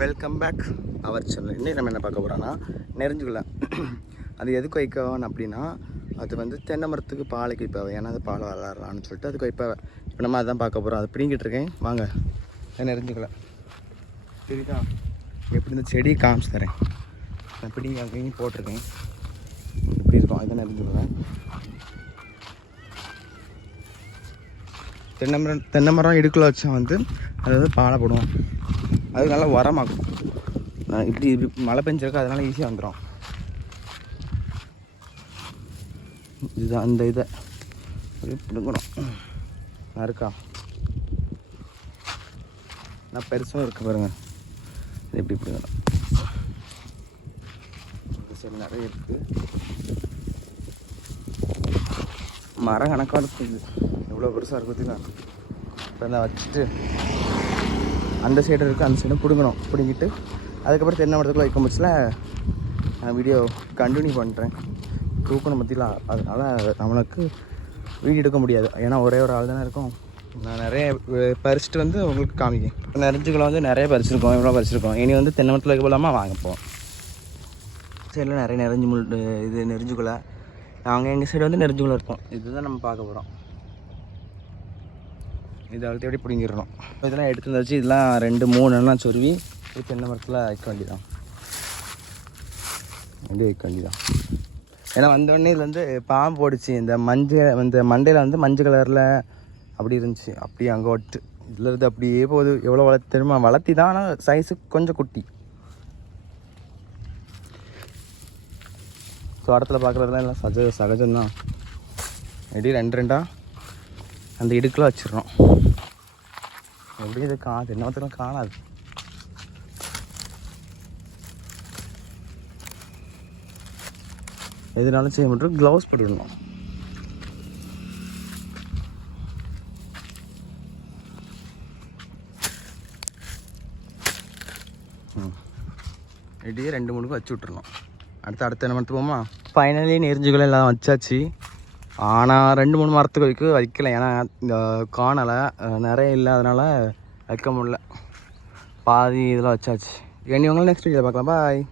Welcome back our channel. இன்னைக்கு நம்ம என்ன பார்க்க போகிறோன்னா நெறிஞ்சுக்குள்ள அது எதுக்கு வைக்கணும் அப்படின்னா அது வந்து தென்னை மரத்துக்கு பாலைக்கு வைப்பாவை. ஏன்னா அது பாலை வளரலான்னு சொல்லிட்டு அதுக்கு வைப்பாவை. இப்போ நம்ம அதான் பார்க்க போகிறோம். அதை பிடிங்கிட்டு இருக்கேன் வாங்க. நெறிஞ்சுக்குள்ள சரிதா எப்படி இந்த செடி காமிச்சு தரேன். நான் பிடிங்கி அங்கேயும் போட்டிருக்கேன். இப்படி இருக்கும் அதுதான் நெறிஞ்சுக்குள்ள. தென்னை மரம் இடுக்குள்ள வச்சா வந்து அது வந்து பாலை போடுவோம். அது நல்லா உரமாகும். இப்படி மழை பெஞ்சிருக்கு அதனால ஈஸியாக வந்துடும். இதுதான் அந்த இதை பிடுங்கணும். இருக்கா நான் பெருசும் இருக்கு பாருங்க. இது எப்படி பிடுங்கணும். சரி நிறைய இருக்குது. மரம் கணக்காக இருக்குது. எவ்வளோ பெருசாக இருக்கு பார்த்தீங்களா. இப்போ நான் வச்சுட்டு அந்த சைடு இருக்குது அந்த சைடும் பிடுங்கணும். பிடுங்கிட்டு அதுக்கப்புறம் தென்னை மரத்துக்குள்ள வைக்கும் பட்சத்தில் நான் வீடியோ கண்டினியூ பண்ணுறேன். தூக்கணும் பற்றிலாம் அதனால் நம்மளுக்கு வீடியோ எடுக்க முடியாது. ஏன்னா ஒரே ஒரு ஆள் தானே இருக்கும். நான் நிறைய பறிச்சுட்டு வந்து உங்களுக்கு காமிக்கேன். நெறிஞ்சுக்குள்ள வந்து நிறைய பறிச்சிருக்கோம். இவ்வளோ பறிச்சிருக்கோம். இனி வந்து தென்னை மரத்தில் வைக்க போகலாமா வாங்கப்போம். சைடில் நிறைய நெறிஞ்சு முள் இது நெறிஞ்சுக்குள்ள. நாங்கள் எங்கள் சைடு வந்து நெறிஞ்சுக்குள்ள இருப்போம். இதுதான் நம்ம பார்க்க போகிறோம். இதை அழுத்தி எப்படி பிடிங்கிடணும். இதெல்லாம் எடுத்து வச்சு இதெல்லாம் 2-3 சொருவி தென்னை மரத்தில் வைக்க வேண்டியதான். அப்படியே வைக்க வேண்டியதான். ஏன்னா வந்தோடனே இதில் வந்து பாம்பு போடுச்சு. இந்த மண்டையில் வந்து மஞ்சள் கலரில் அப்படி இருந்துச்சு. அப்படியே அங்கே ஒட்டு இதில் இருந்து அப்படியே போகுது. எவ்வளோ வளர்த்து தெரியுமா. வளர்த்தி தான் ஆனால் சைஸு கொஞ்சம் குட்டி. தோட்டத்தில் பார்க்குறதுலாம் எல்லாம் சகஜம்தான். எப்படி 2 அந்த இடுக்கில் வச்சிடறோம். எப்படி இது தென்னை மரத்துலாம் காணாது. எதுனாலும் செய்ய மாட்டோம். க்ளவுஸ் போட்டுடணும். இப்படியே 2-3 வச்சு விட்டுருணும். அடுத்த என்ன மரத்துக்கு போமா. ஃபைனலி நெறிஞ்சுக்குள்ள எல்லாம் வச்சாச்சு. ஆனால் 2-3 மரத்துக்கு வைக்கல. ஏன்னா இந்த காணலை நிறைய இல்லை அதனால் வைக்க முடியல. பாதி இதெல்லாம் வச்சாச்சு. இனி உங்களை நெக்ஸ்ட் வீடியோ பார்க்கலாம். பாய்.